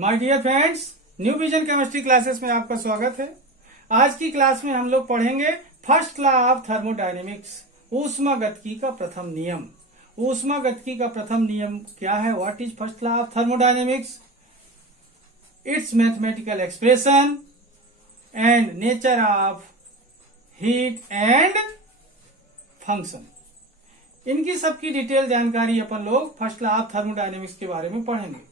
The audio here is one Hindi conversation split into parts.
My dear friends, new vision chemistry classes में आपका स्वागत है। आज की क्लास में हम लोग पढ़ेंगे फर्स्ट लॉ ऑफ थर्मोडायनेमिक्स, ऊष्मागतिकी का प्रथम नियम। ऊष्मागतिकी का प्रथम नियम क्या है? What is first law of thermodynamics, it's mathematical expression and nature of heat and function. इनकी सबकी डिटेल जानकारी अपन लोग फर्स्ट लॉ ऑफ थर्मोडायनेमिक्स के बारे में पढ़ेंगे।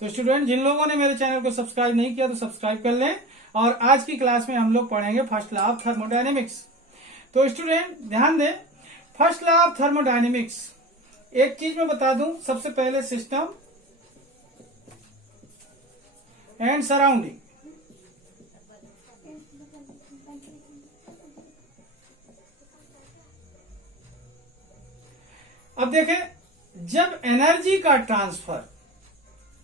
तो स्टूडेंट, जिन लोगों ने मेरे चैनल को सब्सक्राइब नहीं किया तो सब्सक्राइब कर लें। और आज की क्लास में हम लोग पढ़ेंगे फर्स्ट लॉ ऑफ थर्मोडायनेमिक्स। तो स्टूडेंट ध्यान दें, फर्स्ट लॉ ऑफ थर्मोडायनेमिक्स, एक चीज मैं बता दूं सबसे पहले, सिस्टम एंड सराउंडिंग। अब देखें, जब एनर्जी का ट्रांसफर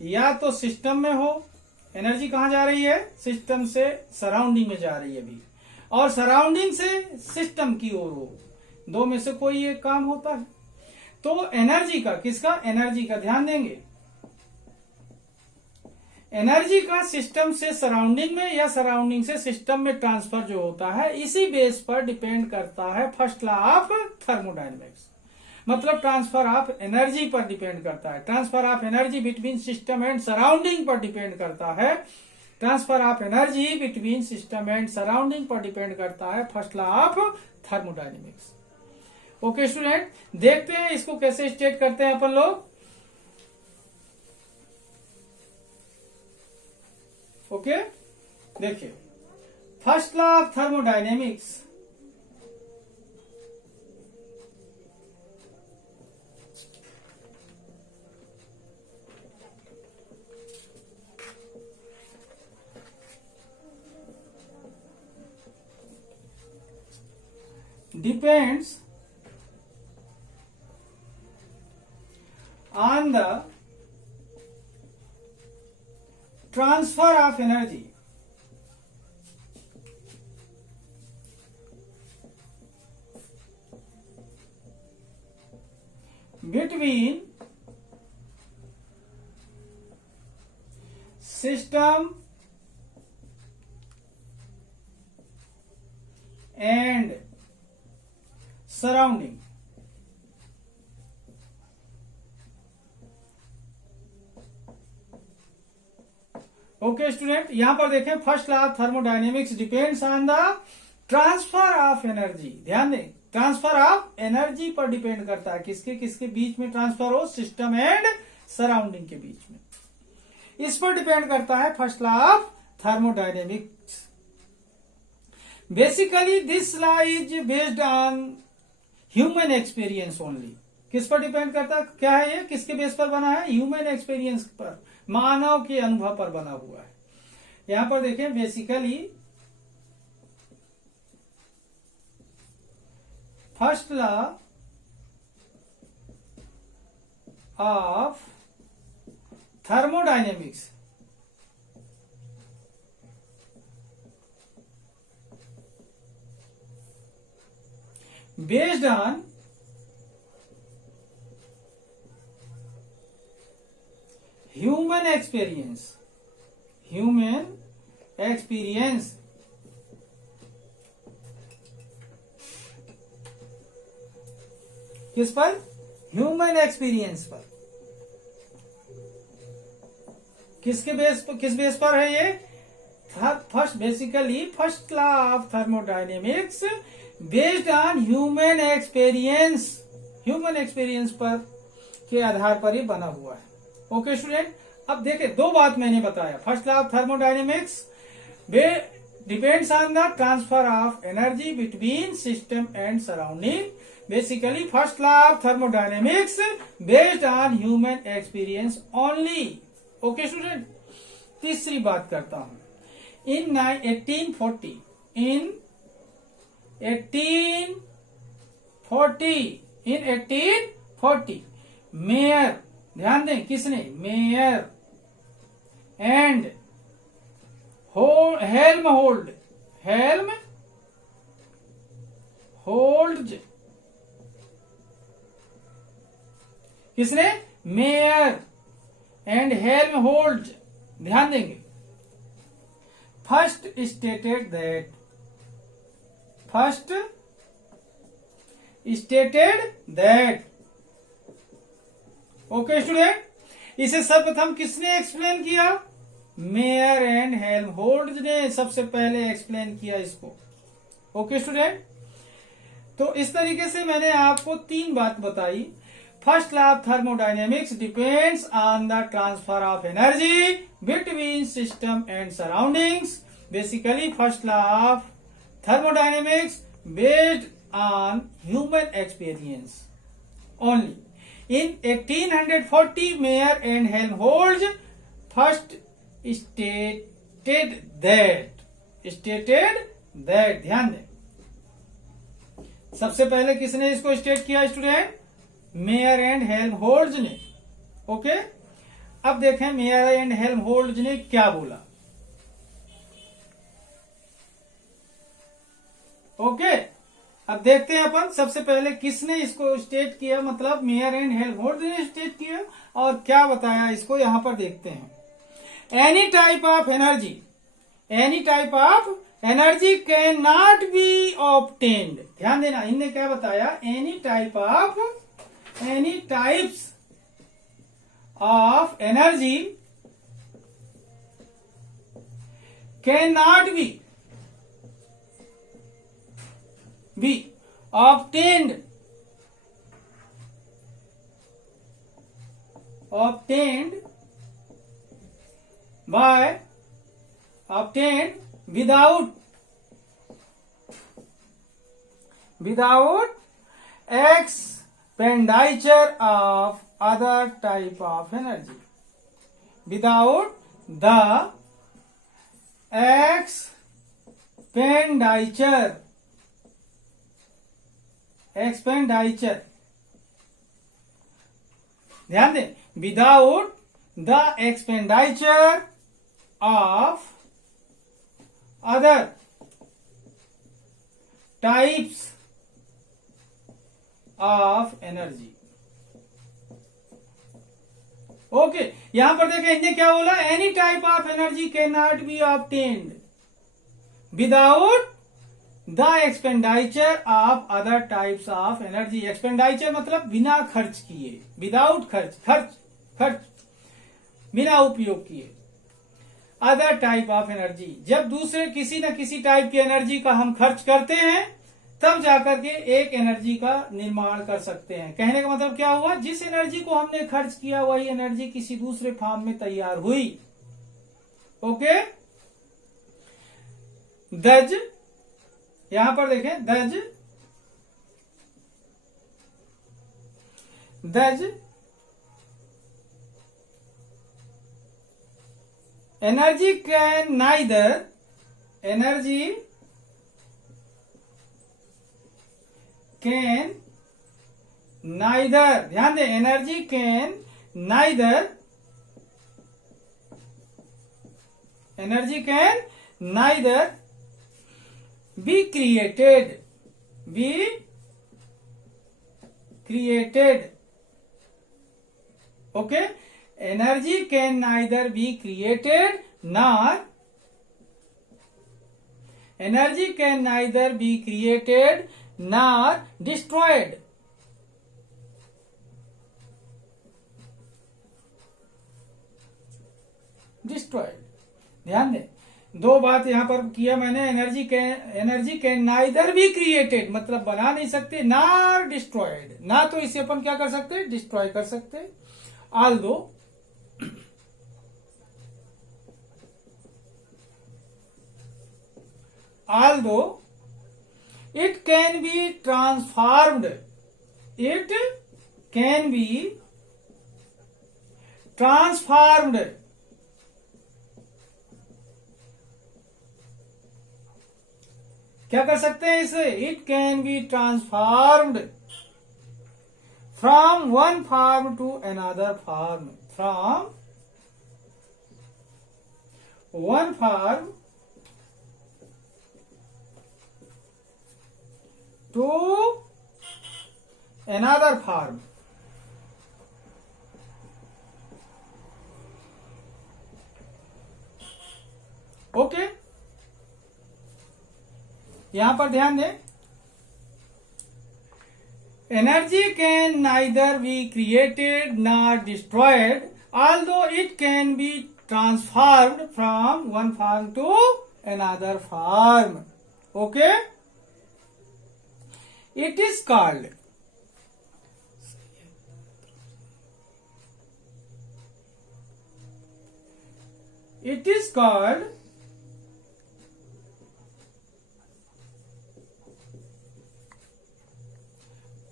या तो सिस्टम में हो, एनर्जी कहां जा रही है? सिस्टम से सराउंडिंग में जा रही है अभी, और सराउंडिंग से सिस्टम की ओर हो, दो में से कोई एक काम होता है। तो एनर्जी का, किसका? एनर्जी का ध्यान देंगे, एनर्जी का सिस्टम से सराउंडिंग में या सराउंडिंग से सिस्टम में ट्रांसफर जो होता है, इसी बेस पर डिपेंड करता है फर्स्ट लॉ ऑफ थर्मोडायनेमिक्स। मतलब ट्रांसफर ऑफ एनर्जी पर डिपेंड करता है, transfer of energy between system and surrounding पर डिपेंड करता है, transfer of energy between system and surrounding पर डिपेंड करता है first law of thermodynamics. Okay student, देखते हैं इसको कैसे स्टेट करते हैं अपन लोग। ओके, देखिए, first law of thermodynamics depends on the transfer of energy between system and surrounding. Okay student, यहां पर देखें, first law of thermodynamics depends on the transfer of energy. ध्यान दें, ट्रांसफर ऑफ एनर्जी पर डिपेंड करता है, किसके किसके बीच में ट्रांसफर हो? सिस्टम एंड सराउंडिंग के बीच में। इस पर डिपेंड करता है first law of thermodynamics. Basically this law is based on human experience only. किस पर डिपेंड करता है? क्या है ये? किसके बेस पर बना है? ह्यूमन एक्सपीरियंस पर, मानव के अनुभव पर बना हुआ है। यहां पर देखें, basically first law of thermodynamics based on human experience किस पर? ह्यूमन एक्सपीरियंस पर। किसके बेस पर, किस बेस पर है ये? Basically first law of thermodynamics based on human experience पर के आधार पर ही बना हुआ है। ओके स्टूडेंट, अब देखें, दो बात मैंने बताया। First law of thermodynamics depends on the transfer of energy between system and surrounding. Basically first law of thermodynamics based on human experience only. Okay student, तीसरी बात करता हूं। In 1840 मेयर, ध्यान दें, किसने? मेयर एंड हेल्महोल्ट्ज किसने? मेयर एंड हेल्महोल्ट्ज ध्यान देंगे। First stated that. Okay student, इसे सर्वप्रथम किसने एक्सप्लेन किया? मेयर एंड हेल्महोल्ट्ज ने सबसे पहले एक्सप्लेन किया इसको। ओके स्टूडेंट, तो इस तरीके से मैंने आपको 3 बात बताई। First law of thermodynamics depends on the transfer of energy between system and surroundings. Basically first law of thermodynamics based on human experience only. In 1840, Mayer and Helmholtz first stated that, ध्यान दें, सबसे पहले किसने इसको स्टेट किया स्टूडेंट? मेयर एंड हेल्महोल्ट्ज ने। ओके, अब देखें मेयर एंड हेल्महोल्ट्ज ने क्या बोला। ओके, अब देखते हैं अपन सबसे पहले किसने इसको स्टेट किया, मतलब मेयर एंड हेल्महोल्ट्ज ने स्टेट किया और क्या बताया इसको यहां पर देखते हैं। Any type of energy can not B obtained. ध्यान देना, इनने क्या बताया? Any types of energy can not be obtained without expenditure of other type of energy. Without the expenditure, ध्यान दें, without the expenditure of other types of energy. Okay, यहां पर देखें इनने क्या बोला? Any type of energy can not B obtained without the expenditure of other types of energy. Expenditure मतलब बिना खर्च किए, विदाउट खर्च बिना उपयोग किए। अदर टाइप ऑफ एनर्जी, जब दूसरे किसी न किसी टाइप की एनर्जी का हम खर्च करते हैं तब जाकर के एक एनर्जी का निर्माण कर सकते हैं। कहने का मतलब क्या हुआ? जिस एनर्जी को हमने खर्च किया वही एनर्जी किसी दूसरे फॉर्म में तैयार हुई। ओके, दज, यहां पर देखें, दज एनर्जी कैन नाइदर ध्यान दें, energy can neither be created okay, energy can neither be created nor destroyed। ध्यान दें, 2 बात यहां पर किया मैंने। Energy can neither be created मतलब बना नहीं सकते, नार डिस्ट्रॉयड, ना तो इसे अपन क्या कर सकते? डिस्ट्रॉय कर सकते। although it can be transformed क्या कर सकते हैं इसे? It can be transformed from one form to another form, to another form. यहां पर ध्यान दें, energy can neither be created nor destroyed although it can be transformed from one form to another form. Okay, it is called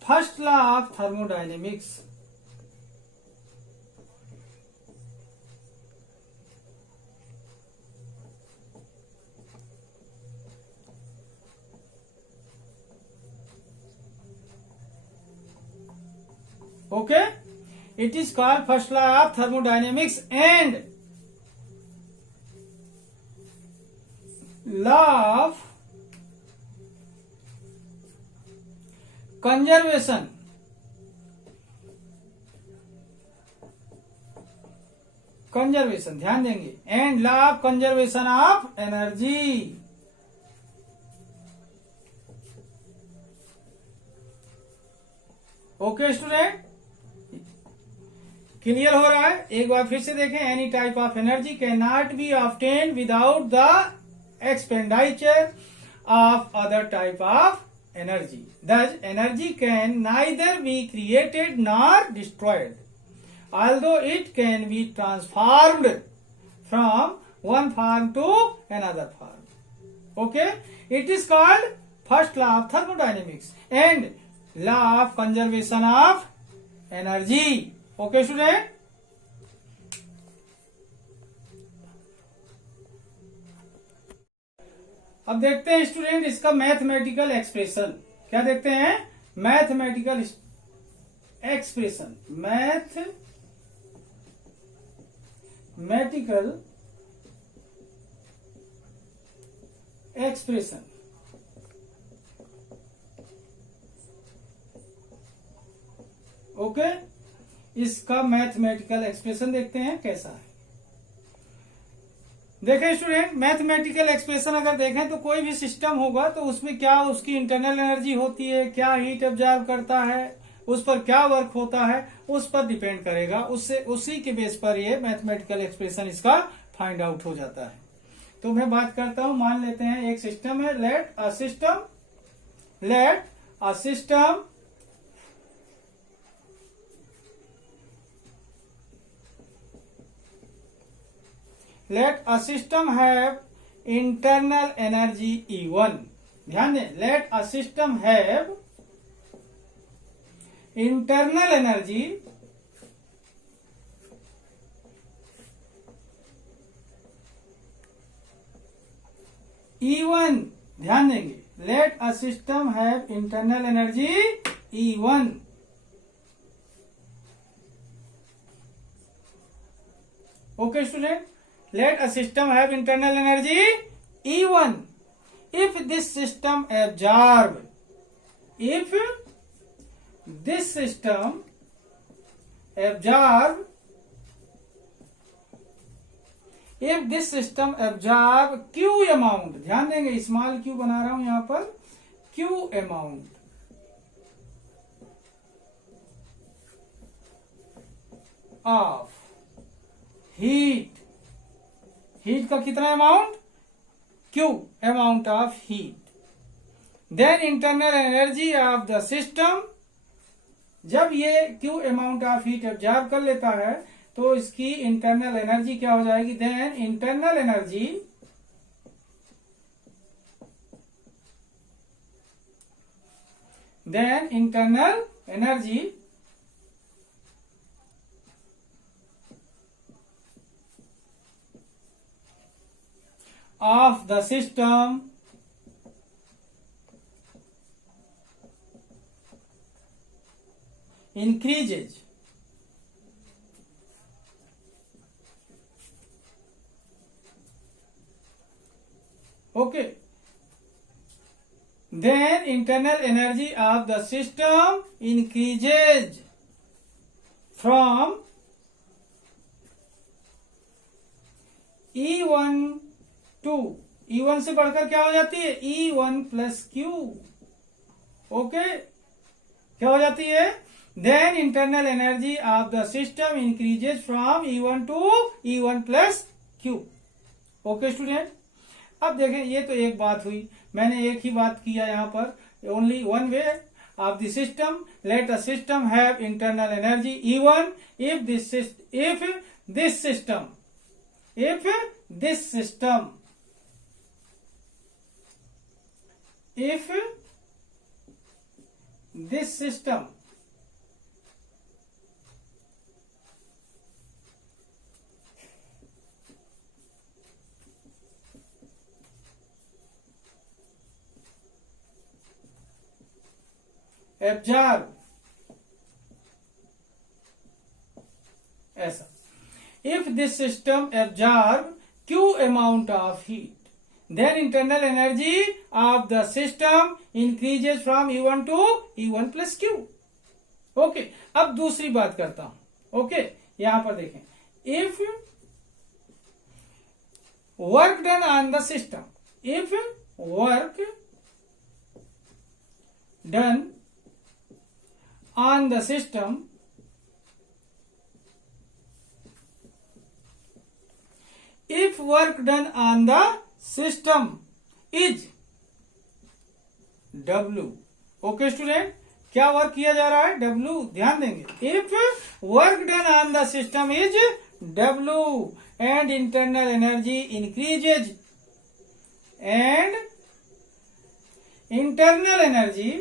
first law of thermodynamics. Okay, it is called first law of thermodynamics and law of conservation. Conservation ध्यान देंगे, and law of conservation of energy. Okay student, clear हो रहा है? एक बार फिर से देखें, any type of energy can not be obtain without the expenditure of other type of energy. Thus energy can neither be created nor destroyed although it can be transformed from one form to another form. Okay, it is called first law of thermodynamics and law of conservation of energy. Okay student, अब देखते हैं स्टूडेंट इसका मैथमेटिकल एक्सप्रेशन. क्या देखते हैं? Mathematical expression. Mathematical expression. Okay, इसका मैथमेटिकल एक्सप्रेशन देखते हैं कैसा है. देखें स्टूडेंट, मैथमेटिकल एक्सप्रेशन अगर देखें तो कोई भी सिस्टम होगा तो उसमें क्या उसकी इंटरनल एनर्जी होती है, क्या हीट एब्जॉर्ब करता है, उस पर क्या वर्क होता है, उस पर डिपेंड करेगा. उससे उसी के बेस पर ये मैथमेटिकल एक्सप्रेशन इसका फाइंड आउट हो जाता है. तो मैं बात करता हूं, मान लेते हैं एक सिस्टम है, let a system let a system have internal energy E1. ध्यान दें, let a system have internal energy E1. ध्यान देंगे, let a system have internal energy E1. Okay student, let a system have internal energy E1 if this system absorb Q amount. ध्यान देंगे, स्मॉल Q बना रहा हूं यहां पर, Q amount of heat का कितना amount? Q amount of heat. Then internal energy of the system. जब ये Q amount of heat absorb कर लेता है तो इसकी इंटरनल एनर्जी क्या हो जाएगी? Then internal energy of the system increases. Okay, then internal energy of the system increases from E1 to E1 से बढ़कर क्या हो जाती है, E1 प्लस क्यू। ओके, क्या हो जाती है, then internal energy of the system increases from E1 to E1 plus Q. Okay student, अब देखें, ये तो एक बात हुई, मैंने एक ही बात किया यहाँ पर, only one way of the system, let a system have internal energy E1 if this system if this system absorb, ऐसा, if this system absorb q amount of heat, then internal energy of the system increases from E1 to E1 plus Q। Okay, अब दूसरी बात करता हूं। ओके, यहां पर देखें, if work done on the system, if work done on the system if work done on the system is W। Okay student, क्या वर्क किया जा रहा है, W, ध्यान देंगे। If work done on the system is W and internal energy increases, and internal energy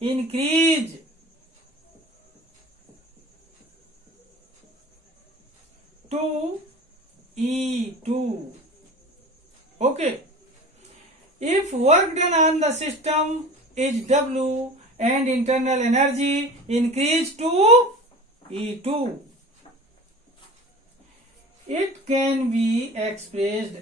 increase to E2। okay, if work done on the system is W and internal energy increase to E2, it can be expressed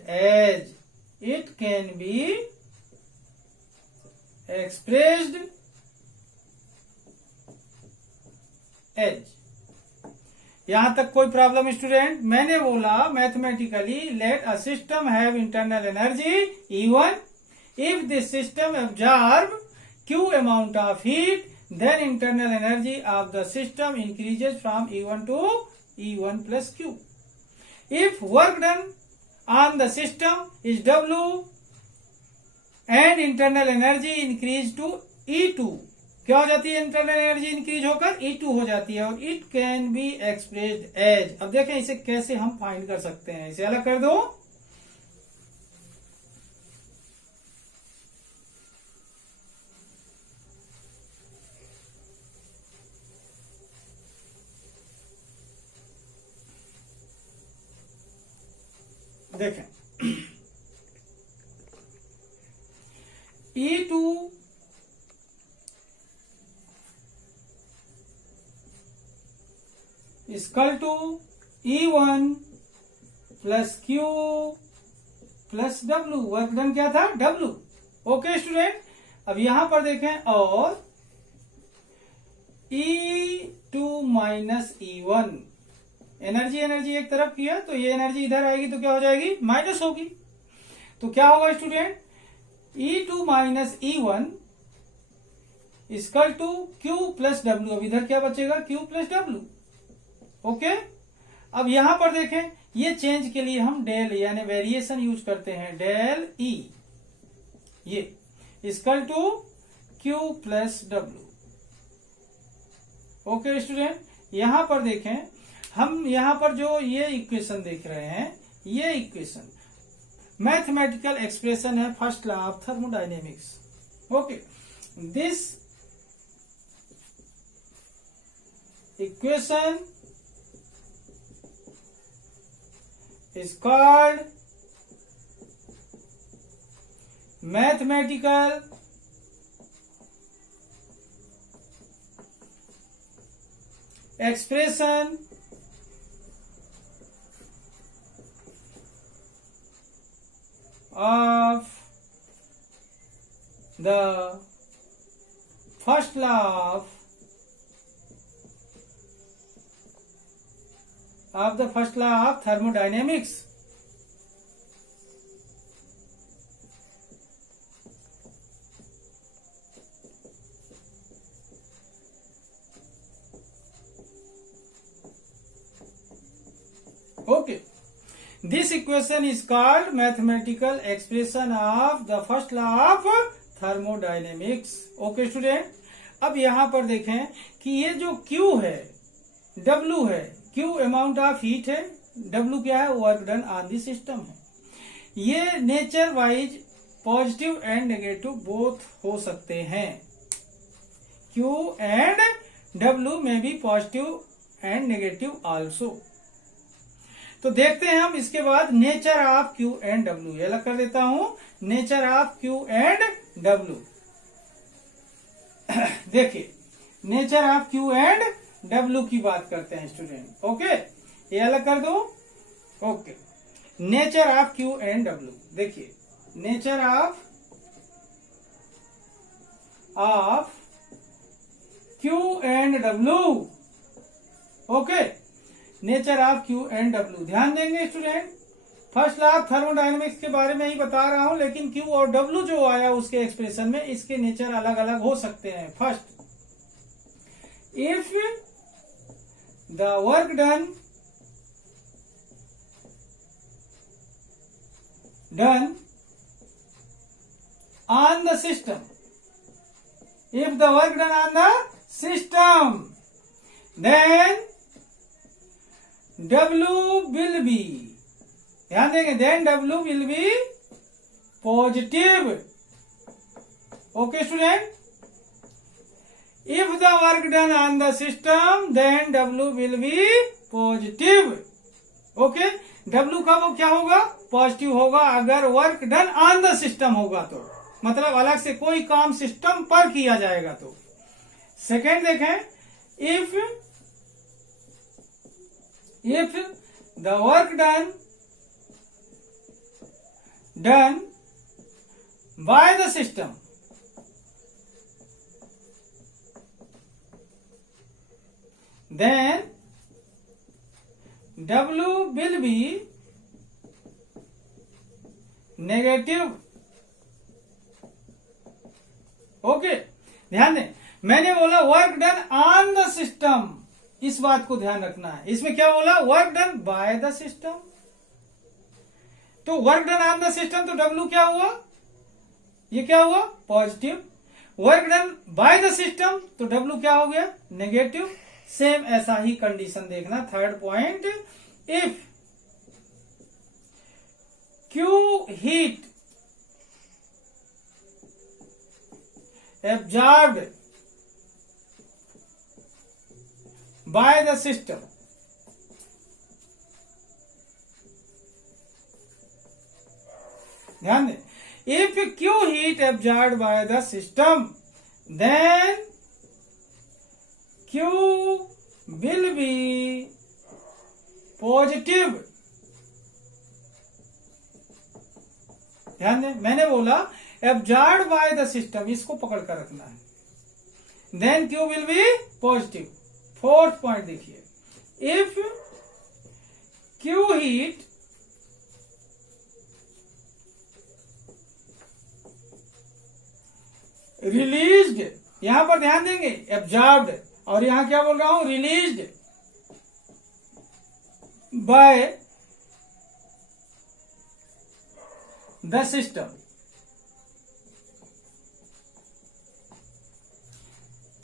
as यहां तक कोई प्रॉब्लम स्टूडेंट? मैंने बोला mathematically let a system have internal energy E1 if this system absorb Q amount of heat, then internal energy of the system increases from E1 to E1 plus Q। If work done on the system is W and internal energy increase to E2, क्या हो जाती है, इंटरनल एनर्जी इंक्रीज होकर E2 हो जाती है, और it can be expressed as. अब देखें इसे कैसे हम फाइंड कर सकते हैं, इसे अलग कर दो। देखें, E2 equal to E1 plus Q plus W। Work done क्या था, W। ओके स्टूडेंट, अब यहां पर देखें, और E2 माइनस E1, एनर्जी एक तरफ किया तो ये एनर्जी इधर आएगी तो क्या हो जाएगी, माइनस होगी। तो क्या होगा student, E2 minus E1 equal to Q plus W। अब इधर क्या बचेगा, Q प्लस W। ओके, अब यहां पर देखें, ये चेंज के लिए हम डेल यानी वेरिएशन यूज करते हैं, डेल E, ये equal to Q plus W। Okay student, यहां पर देखें, हम यहां पर जो ये इक्वेशन देख रहे हैं, ये इक्वेशन मैथमेटिकल एक्सप्रेशन है first law of thermodynamics. Okay, this equation is called mathematical expression of the first law of of the first law of thermodynamics. Okay. This equation is called mathematical expression of the first law of thermodynamics. Okay student, अब यहाँ पर देखें कि ये जो Q है, W है, Q अमाउंट ऑफ हीट है, W क्या है, work done on the system है. ये nature wise positive and negative both हो सकते हैं. Q एंड W में भी पॉजिटिव एंड नेगेटिव आल्सो. तो देखते हैं हम इसके बाद nature of Q and W. ये अलग कर देता हूं, nature of Q and W. देखिए, nature of Q and W की बात करते हैं स्टूडेंट. ओके, ये अलग कर दो. Okay, nature of Q and W. देखिए, nature of Q and W. Okay, nature of Q and W. ध्यान देंगे student, first law of thermodynamics के बारे में ही बता रहा हूं, लेकिन Q और W जो आया उसके एक्सप्रेशन में इसके नेचर अलग अलग हो सकते हैं. First, if the work done on the system, if the work done on the system, then W will be, ध्यान देंगे, then W will be positive. Okay student, if the work done on the system, then W will be positive. Okay, W का वो क्या होगा, पॉजिटिव होगा अगर work done on the system होगा तो, मतलब अलग से कोई काम सिस्टम पर किया जाएगा तो. सेकेंड देखें, if the work done by the system, then W will be negative. Okay, ध्यान दें, मैंने बोला work done on the system, इस बात को ध्यान रखना है. इसमें क्या बोला, work done by the system. तो work done on the system, तो W क्या हुआ, ये क्या हुआ, positive. Work done by the system, तो W क्या हो गया, नेगेटिव. सेम ऐसा ही कंडीशन देखना. Third point, if Q heat absorbed by the system, ध्यान दें, if Q heat absorbed by the system, then Q will be positive. ध्यान दें, मैंने बोला absorbed by the system, इसको पकड़ कर रखना है. then Q will be positive. Fourth point देखिए, if Q heat released, यहां पर ध्यान देंगे absorbed, और यहां क्या बोल रहा हूं, released by the system.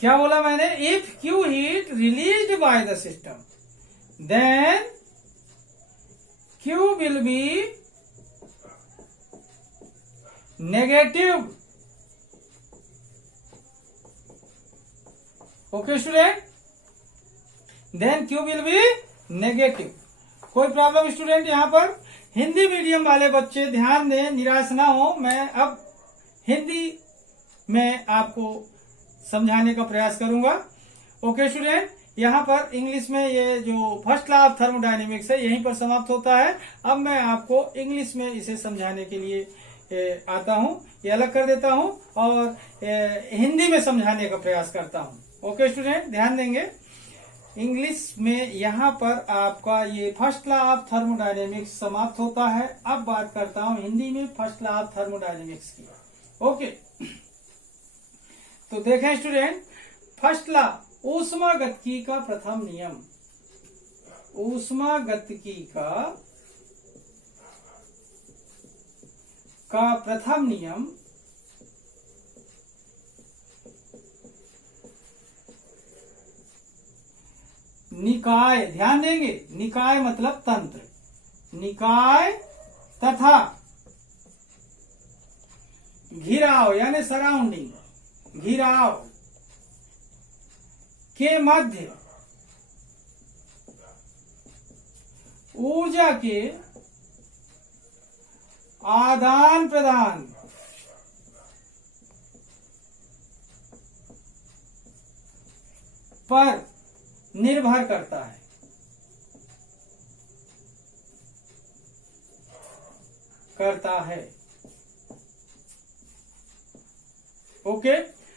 क्या बोला मैंने, if Q heat released by the system, then Q will be negative. Okay student, then Q will be negative. कोई प्रॉब्लम स्टूडेंट यहाँ पर? हिंदी मीडियम वाले बच्चे ध्यान दें, निराश ना हो. मैं अब हिंदी में आपको समझाने का प्रयास करूंगा. ओके स्टूडेंट, यहाँ पर इंग्लिश में ये जो फर्स्ट लॉ ऑफ थर्मोडायनेमिक्स है यहीं पर समाप्त होता है. अब मैं आपको इंग्लिश में इसे समझाने के लिए आता हूँ. ये अलग कर देता हूँ और हिंदी में समझाने का प्रयास करता हूँ. ओके स्टूडेंट, ध्यान देंगे. इंग्लिश में यहाँ पर आपका ये फर्स्ट लॉ ऑफ थर्मोडायनेमिक्स समाप्त होता है। अब बात करता हूँ हिंदी में फर्स्ट लॉ ऑफ थर्मोडायनेमिक्स की। ओके, तो देखें स्टूडेंट, फर्स्ट लॉ ऊष्मागतिकी का प्रथम नियम। ऊष्मागतिकी का प्रथम नियम निकाय, ध्यान देंगे, निकाय मतलब तंत्र, निकाय तथा घिराव यानी सराउंडिंग, घिराव के मध्य ऊर्जा के आदान प्रदान पर निर्भर करता है। ओके,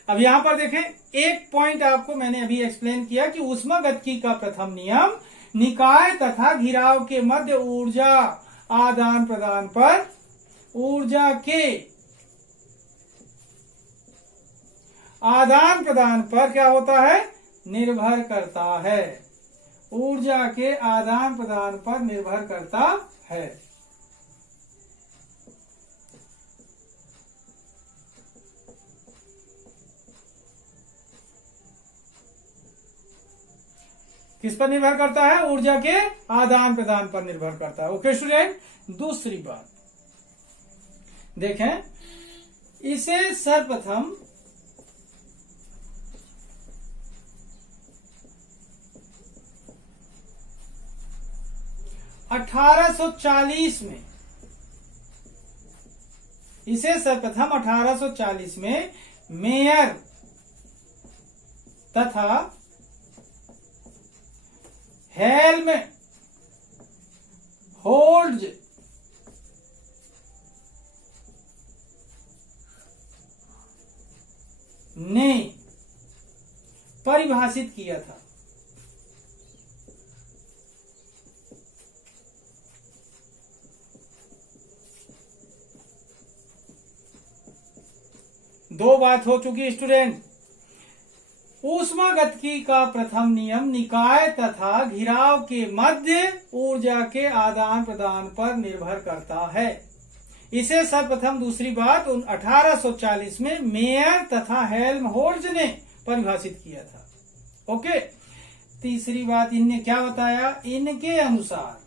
अब यहां पर देखें, एक पॉइंट आपको मैंने अभी एक्सप्लेन किया कि ऊष्मागतिकी का प्रथम नियम निकाय तथा घिराव के मध्य ऊर्जा आदान प्रदान पर, ऊर्जा के आदान प्रदान पर क्या होता है, निर्भर करता है। ऊर्जा के आदान प्रदान पर निर्भर करता है। किस पर निर्भर करता है, ऊर्जा के आदान प्रदान पर निर्भर करता है। ओके स्टूडेंट, दूसरी बात देखें, इसे सर्वप्रथम 1840 में, इसे सर्वप्रथम 1840 में मेयर तथा हेल्महोल्ट्ज ने परिभाषित किया था। दो बात हो चुकी स्टूडेंट। ऊष्मागतिकी का प्रथम नियम निकाय तथा घिराव के मध्य ऊर्जा के आदान प्रदान पर निर्भर करता है। इसे सर्वप्रथम, दूसरी बात, 1840 में मेयर तथा हेल्महोल्ट्ज ने परिभाषित किया था। ओके, तीसरी बात इनने क्या बताया, इनके अनुसार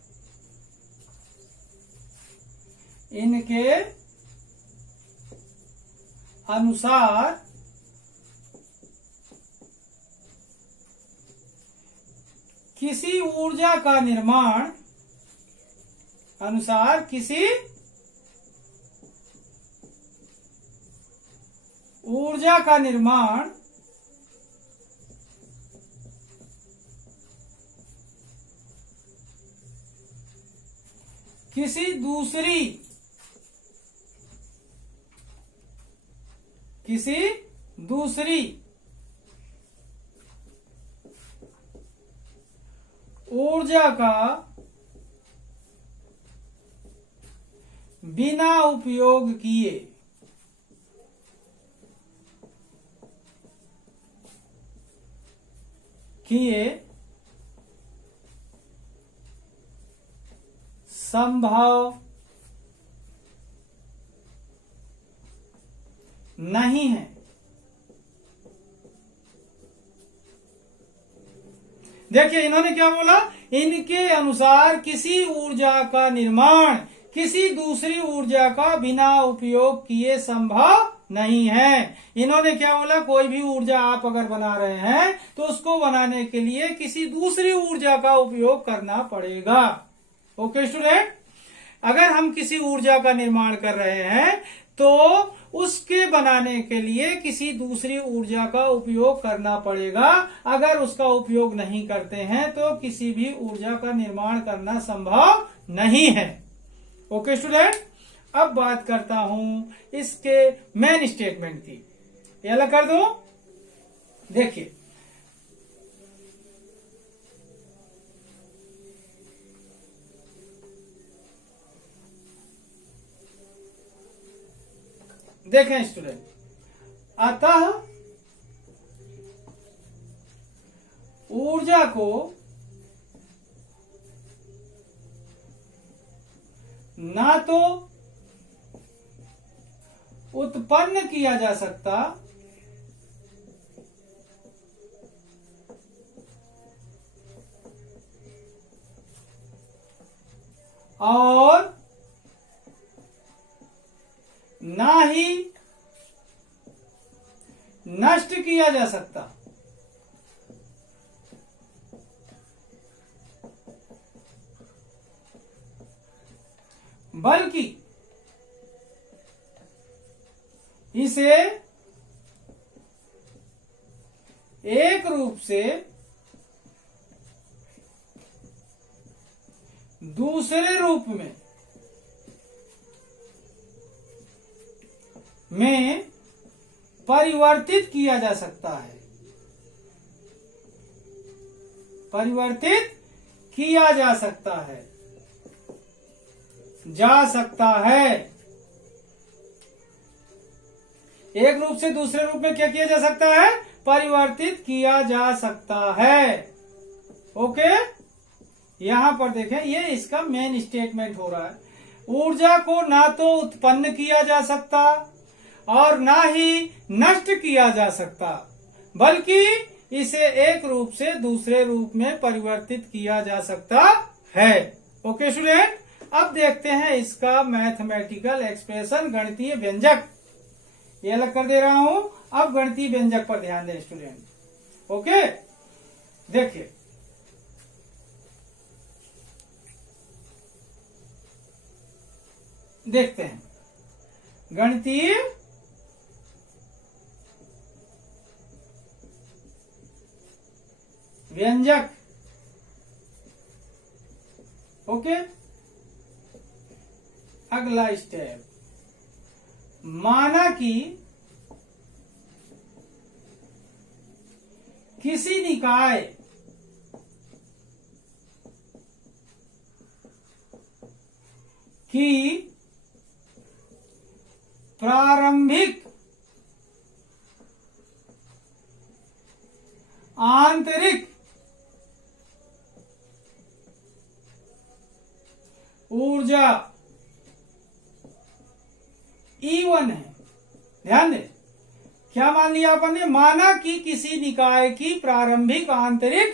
किसी ऊर्जा का निर्माण, किसी दूसरी ऊर्जा का बिना उपयोग किए संभव नहीं है। देखिए इन्होंने क्या बोला, इनके अनुसार किसी ऊर्जा का निर्माण किसी दूसरी ऊर्जा का बिना उपयोग किए संभव नहीं है। इन्होंने क्या बोला, कोई भी ऊर्जा आप अगर बना रहे हैं तो उसको बनाने के लिए किसी दूसरी ऊर्जा का उपयोग करना पड़ेगा। ओके स्टूडेंट, अगर हम किसी ऊर्जा का निर्माण कर रहे हैं तो उसके बनाने के लिए किसी दूसरी ऊर्जा का उपयोग करना पड़ेगा। अगर उसका उपयोग नहीं करते हैं तो किसी भी ऊर्जा का निर्माण करना संभव नहीं है। ओके स्टूडेंट, अब बात करता हूं इसके मेन स्टेटमेंट की। ये अलग कर दो। देखिए देखें स्टूडेंट, अतः ऊर्जा को ना तो उत्पन्न किया जा सकता और ना ही नष्ट किया जा सकता। बल्कि इसे एक रूप से दूसरे रूप में परिवर्तित किया जा सकता है। परिवर्तित किया जा सकता है, एक रूप से दूसरे रूप में क्या किया जा सकता है? परिवर्तित किया जा सकता है। ओके, यहां पर देखें, ये इसका मेन स्टेटमेंट हो रहा है। ऊर्जा को ना तो उत्पन्न किया जा सकता और ना ही नष्ट किया जा सकता, बल्कि इसे एक रूप से दूसरे रूप में परिवर्तित किया जा सकता है। ओके स्टूडेंट, अब देखते हैं इसका मैथमेटिकल एक्सप्रेशन, गणितीय व्यंजक। ये अलग कर दे रहा हूं, अब गणितीय व्यंजक पर ध्यान दें स्टूडेंट। ओके, देखिए देखते हैं गणितीय व्यंजक। ओके, अगला स्टेप, माना कि किसी निकाय की प्रारंभिक आंतरिक ऊर्जा E1 है। ध्यान दें, क्या मान लिया अपन ने? माना कि किसी निकाय की प्रारंभिक आंतरिक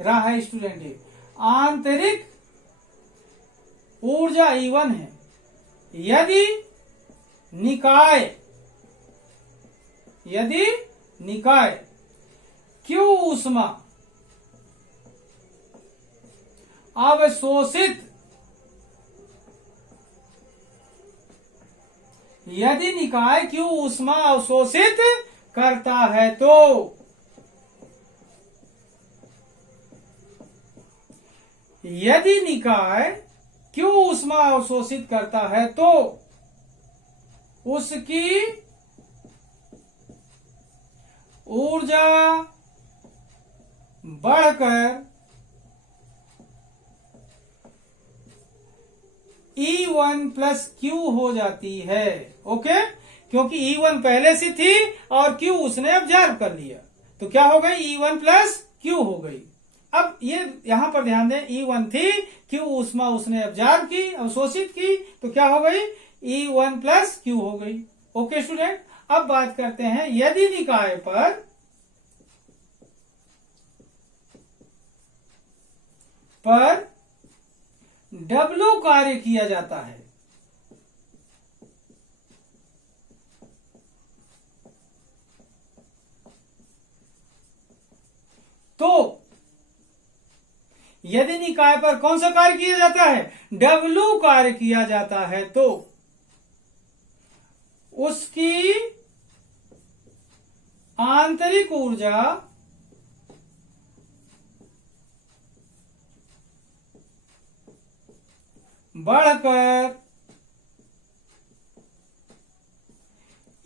रहा है स्टूडेंट, आंतरिक ऊर्जा E1 है। यदि निकाय Q ऊष्मा अवशोषित, यदि निकाय Q ऊष्मा अवशोषित करता है तो यदि निकाय Q ऊष्मा अवशोषित करता है तो उसकी ऊर्जा बढ़कर E1 प्लस Q हो जाती है। ओके, क्योंकि E1 पहले से थी और Q उसने ऑब्जर्व कर लिया, तो क्या हो गई? E1 प्लस Q हो गई। अब ये यहां पर ध्यान दें, E1 थी, Q ऊष्मा उसने ऑब्जर्व की, अवशोषित की, तो क्या हो गई? E1 प्लस Q हो गई। ओके स्टूडेंट, अब बात करते हैं, यदि निकाय पर W कार्य किया जाता है तो यदि निकाय पर कौन सा कार्य किया जाता है? W कार्य किया जाता है तो उसकी आंतरिक ऊर्जा बढ़कर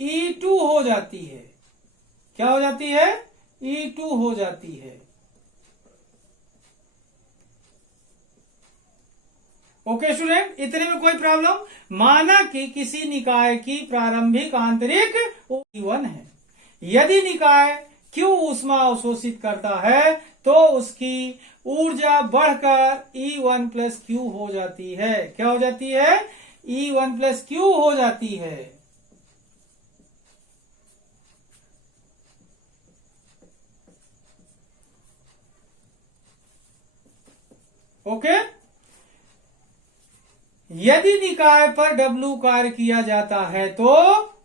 E2 हो जाती है। क्या हो जाती है? E2 हो जाती है। ओके स्टूडेंट, इतने में कोई प्रॉब्लम। माना कि किसी निकाय की प्रारंभिक आंतरिक E1 है। यदि निकाय Q ऊष्मा अवशोषित करता है तो उसकी ऊर्जा बढ़कर E1 प्लस क्यू हो जाती है। क्या हो जाती है? E1 प्लस क्यू हो जाती है। ओके। यदि निकाय पर W कार्य किया जाता है तो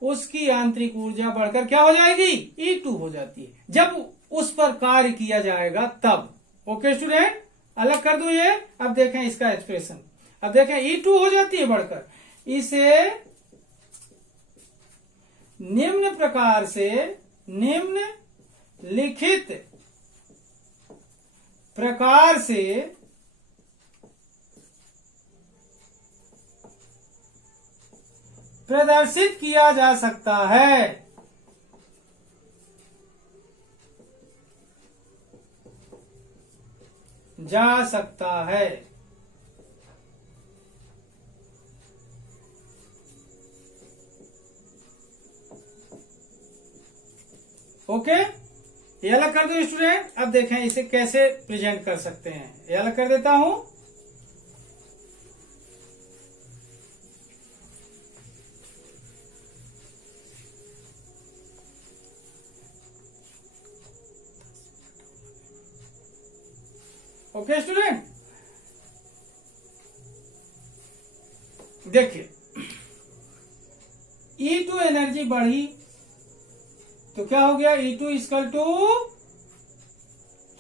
उसकी आंतरिक ऊर्जा बढ़कर क्या हो जाएगी? E2 हो जाती है, जब उस पर कार्य किया जाएगा तब। ओके स्टूडेंट, अलग कर दूं ये। अब देखें इसका एक्सप्रेशन। अब देखें E2 हो जाती है बढ़कर। इसे निम्न प्रकार से, निम्न लिखित प्रकार से प्रदर्शित किया जा सकता है। जा सकता है। ओके, ये अलग कर दो स्टूडेंट। अब देखें इसे कैसे प्रेजेंट कर सकते हैं। ये अलग कर देता हूं। ओके स्टूडेंट, देखिए E2 एनर्जी बढ़ी तो क्या हो गया? E2 इक्वल टू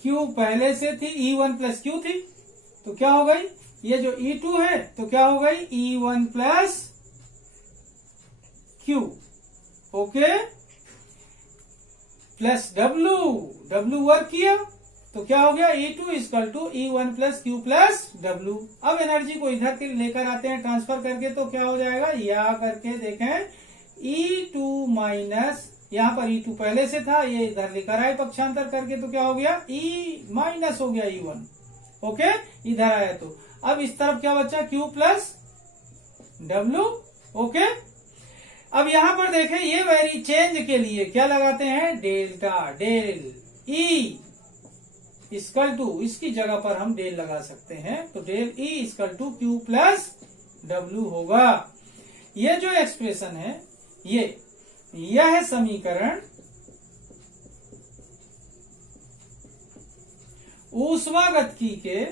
Q पहले से थी, E1 प्लस क्यू थी, तो क्या हो गई? ये जो E2 है तो क्या हो गई? E1 plus Q. Okay, plus W work किया तो क्या हो गया? E2 equal to E1 plus Q plus W। अब एनर्जी को इधर के लेकर आते हैं ट्रांसफर करके, तो क्या हो जाएगा? या करके देखें E2 माइनस, यहाँ पर E2 पहले से था, ये इधर लेकर आए पक्षांतर करके, तो क्या हो गया? E माइनस हो गया E1। ओके, इधर आया तो अब इस तरफ क्या बचा? Q plus W। ओके, अब यहां पर देखें ये वेरी चेंज के लिए क्या लगाते हैं? Delta, del E equal to, इसकी जगह पर हम डेल लगा सकते हैं, तो del E equal to Q plus W होगा। ये जो एक्सप्रेशन है, यह समीकरण ऊष्मागतिकी के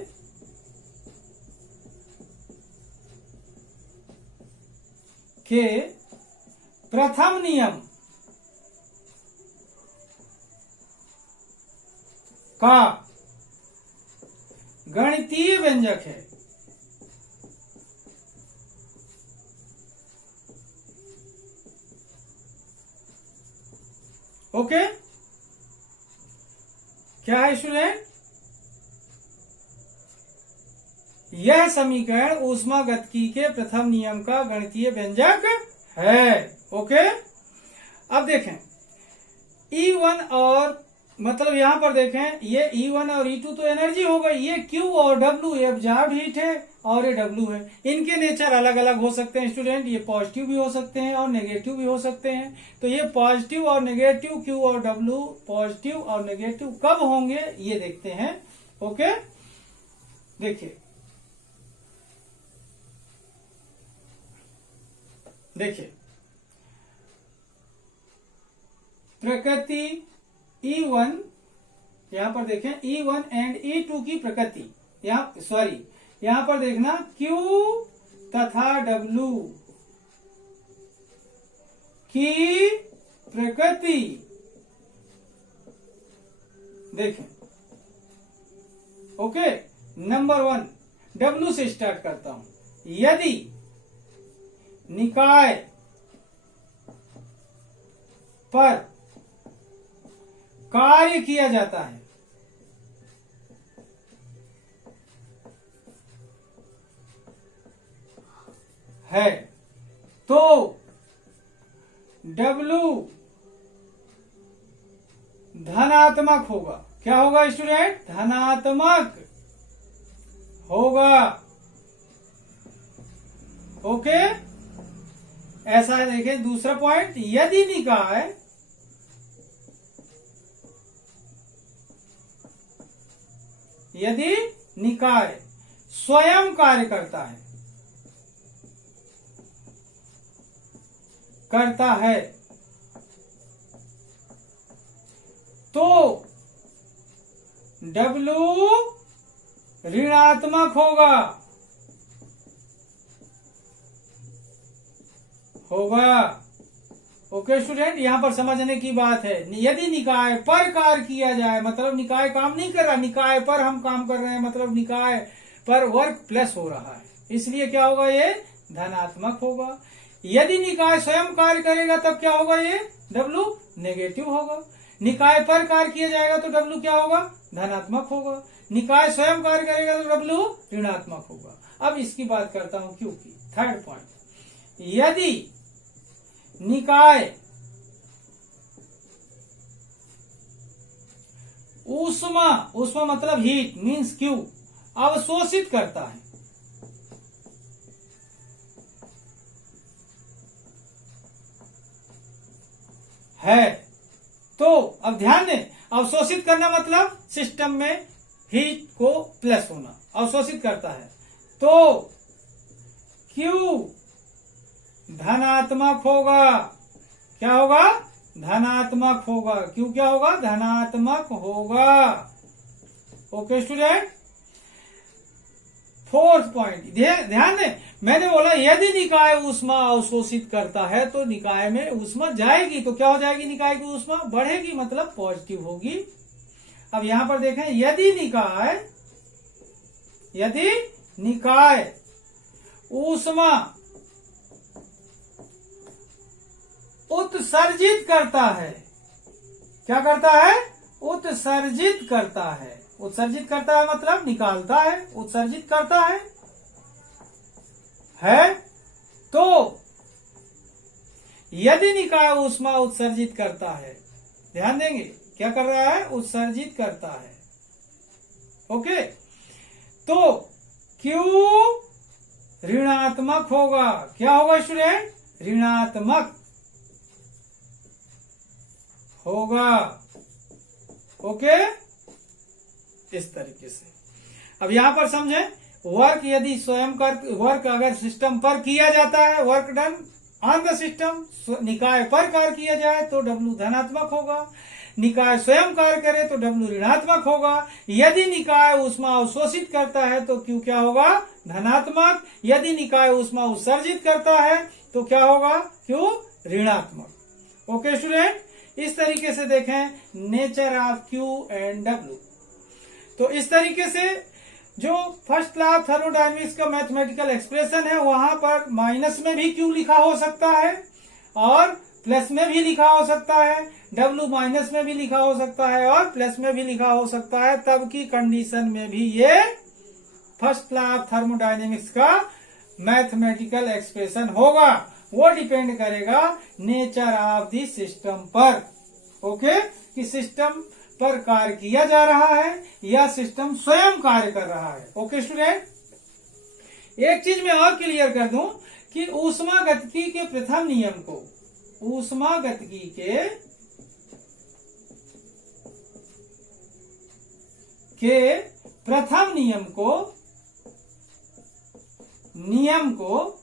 प्रथम नियम का गणितीय व्यंजक है। ओके, क्या है स्टूडेंट? यह समीकरण ऊष्मागतिकी के प्रथम नियम का गणितीय व्यंजक है। ओके, अब देखें E1 और मतलब यहां पर देखें ये E1 और E2 तो एनर्जी हो गई, ये Q और W ये ऑब्जर्व्ड हीट है और ये W है। इनके नेचर अलग अलग हो सकते हैं स्टूडेंट, ये पॉजिटिव भी हो सकते हैं और नेगेटिव भी हो सकते हैं। तो ये पॉजिटिव और नेगेटिव Q और W पॉजिटिव और नेगेटिव कब होंगे ये देखते हैं। ओके, देखिए प्रकृति E1, यहां पर देखें E1 एंड E2 की प्रकृति, यहां पर देखना Q तथा W की प्रकृति देखें। ओके, नंबर 1 W से स्टार्ट करता हूं। यदि निकाय पर कार्य किया जाता है तो W धनात्मक होगा। क्या होगा स्टूडेंट? धनात्मक होगा। ओके, ऐसा है। देखें दूसरा पॉइंट, यदि निकाय स्वयं कार्य करता है तो W ऋणात्मक होगा। ओके स्टूडेंट, यहां पर समझने की बात है। यदि निकाय पर कार्य किया जाए, मतलब निकाय काम नहीं कर रहा, निकाय पर हम काम कर रहे हैं, मतलब निकाय पर वर्क प्लस हो रहा है, इसलिए क्या होगा, ये धनात्मक होगा। यदि निकाय स्वयं कार्य करेगा तब क्या होगा, ये W नेगेटिव होगा। निकाय पर कार्य किया जाएगा तो W क्या होगा, धनात्मक होगा। निकाय स्वयं कार्य करेगा तो W ऋणात्मक होगा। अब इसकी बात करता हूं क्यों की। थर्ड पॉइंट, यदि निकाय ऊष्मा मतलब हीट मीन्स Q अवशोषित करता है तो अब ध्यान दें, अवशोषित करना मतलब सिस्टम में हीट को प्लस होना, अवशोषित करता है तो Q धनात्मक होगा। क्या होगा, धनात्मक होगा। क्यों क्या होगा, धनात्मक होगा। ओके स्टूडेंट, फोर्थ पॉइंट ध्यान दें, मैंने बोला यदि निकाय ऊष्मा अवशोषित करता है तो निकाय में ऊष्मा जाएगी, तो क्या हो जाएगी, निकाय की ऊष्मा बढ़ेगी, मतलब पॉजिटिव होगी। अब यहां पर देखें, यदि निकाय ऊष्मा उत्सर्जित करता है, क्या करता है, उत्सर्जित करता है। उत्सर्जित करता है मतलब निकालता है, उत्सर्जित करता है तो यदि निकाय ऊष्मा उत्सर्जित करता है, ध्यान देंगे क्या कर रहा है, उत्सर्जित करता है। ओके, तो Q ऋणात्मक होगा। क्या होगा स्टूडेंट, ऋणात्मक होगा। ओके, इस तरीके से। अब यहां पर समझें, वर्क यदि स्वयं वर्क अगर सिस्टम पर किया जाता है, work done on the system, निकाय पर कार्य किया जाए तो W धनात्मक होगा। निकाय स्वयं कार्य करे तो W ऋणात्मक होगा। यदि निकाय ऊष्मा अवशोषित करता है तो Q क्या होगा, धनात्मक। यदि निकाय ऊष्मा उत्सर्जित करता है तो क्या होगा, Q ऋणात्मक। ओके स्टूडेंट, इस तरीके से देखें nature of Q and W। तो इस तरीके से जो फर्स्ट लॉ ऑफ थर्मोडायनेमिक्स का मैथमेटिकल एक्सप्रेशन है, वहां पर माइनस में भी Q लिखा हो सकता है और प्लस में भी लिखा हो सकता है, W माइनस में भी लिखा हो सकता है और प्लस में भी लिखा हो सकता है। तब की कंडीशन में भी ये फर्स्ट लॉ ऑफ थर्मोडायनेमिक्स का मैथमेटिकल एक्सप्रेशन होगा। वो डिपेंड करेगा नेचर ऑफ द सिस्टम पर। ओके, कि सिस्टम पर कार्य किया जा रहा है या सिस्टम स्वयं कार्य कर रहा है। ओके स्टूडेंट, एक चीज मैं और क्लियर कर दूं कि ऊष्मागतिकी के प्रथम नियम को, ऊष्मागतिकी के प्रथम नियम को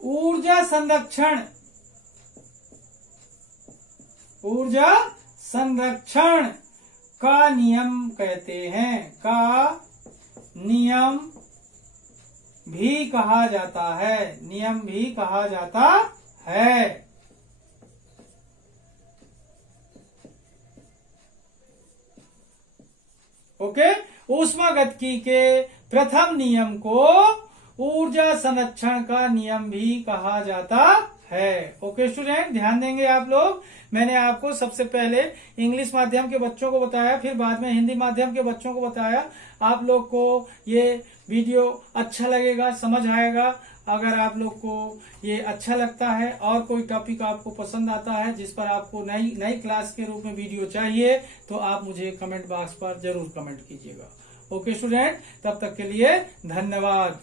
ऊर्जा संरक्षण का नियम कहते हैं, का नियम भी कहा जाता है, नियम भी कहा जाता है। ओके, ऊष्मागतिकी के प्रथम नियम को ऊर्जा संरक्षण का नियम भी कहा जाता है। ओके स्टूडेंट, ध्यान देंगे आप लोग। मैंने आपको सबसे पहले इंग्लिश माध्यम के बच्चों को बताया, फिर बाद में हिंदी माध्यम के बच्चों को बताया। आप लोग को ये वीडियो अच्छा लगेगा, समझ आएगा। अगर आप लोग को ये अच्छा लगता है और कोई टॉपिक आपको पसंद आता है जिस पर आपको नई क्लास के रूप में वीडियो चाहिए, तो आप मुझे कमेंट बॉक्स पर जरूर कमेंट कीजिएगा। ओके स्टूडेंट, तब तक के लिए धन्यवाद।